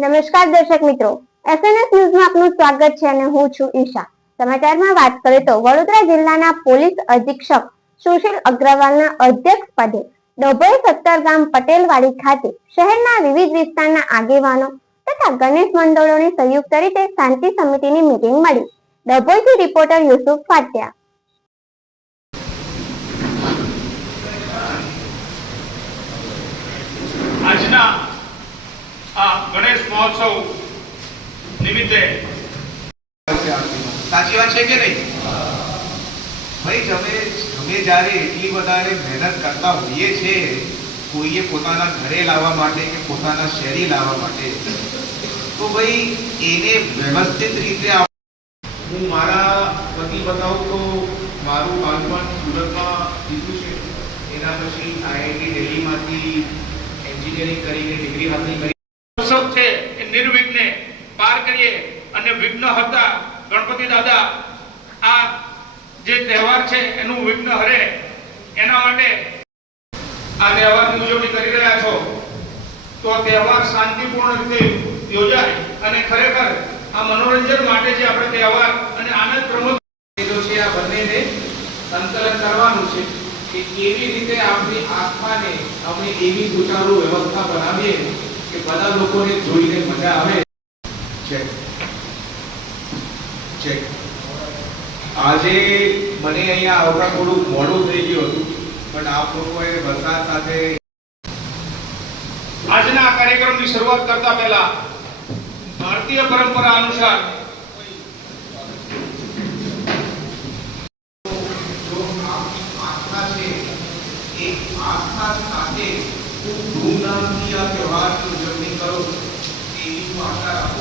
નમસ્કાર દર્શક મિત્રો. એસએનએસ ન્યૂઝમાં આપનું સ્વાગત છે અને હું છું ઈશા. સમાચારમાં વાત કરીએ તો વડોદરા જિલ્લાના પોલીસ અધિક્ષક સુશીલ અગ્રવાલના અધ્યક્ષ પદે ડભોઈ સત્તર ગામ પટેલવાડી ખાતે શહેરના વિવિધ વિસ્તારના આગેવાનો તથા ગણેશ મંડળોની સંયુક્ત રીતે શાંતિ સમિતિની મીટિંગ મળી. ડભોઈથી રિપોર્ટર યુસુફ ફાટિયા આજના આ ગણેશ મહોત્સવ નિમિત્તે. સાચી વાત છે કે નહીં? ભાઈ, તમે તમે જ્યારે એટલી વધારે મહેનત કરતા હોઈએ છે કોઈએ પોતાના ઘરે લાવવા માટે કે પોતાના શહેરી લાવવા માટે, તો ભાઈ, એને વ્યવસ્થિત રીતે હું મારા પતિ બતાવું તો મારું બાળપણ સુરતમાં લીધું છે. એના પછી આઈઆઈટી દિલ્હીમાંથી એન્જિનિયરિંગ કરીને ડિગ્રી હાંસલ કરી. નિર્વિઘ્ને પાર કરીએ અને વિઘ્ન હતા. ગણપતિ દાદા, આ જે તહેવાર છે એનું વિઘ્ન હરે. એના માટે આ તહેવારની ઉજવણી કરી રહ્યા છો. તો તહેવાર શાંતિપૂર્ણ રીતે યોજાય અને ખરેખર આ મનોરંજન માટે જે આપણે તહેવાર અને આનંદ પ્રમોદ લીધો છે, આ બંનેને સંકલન કરવાનું છે કે કેવી રીતે આપણી આત્માને આપણે એવી સુચારુ વ્યવસ્થા બનાવીએ કે બધા લોકોને જોઈને મજા આવે. છે છે આજે મને અહીંયા આવતા થોડું મોડું થઈ ગયું હતું પણ આપ લોકોએ વરસાદ સાથે આજના કાર્યક્રમની શરૂઆત કરતા પહેલા ભારતીય પરંપરા અનુસાર આસ્થા છે એ આસ્થા સાથે ખૂબ ધૂમધામથી આ તહેવારની Yeah.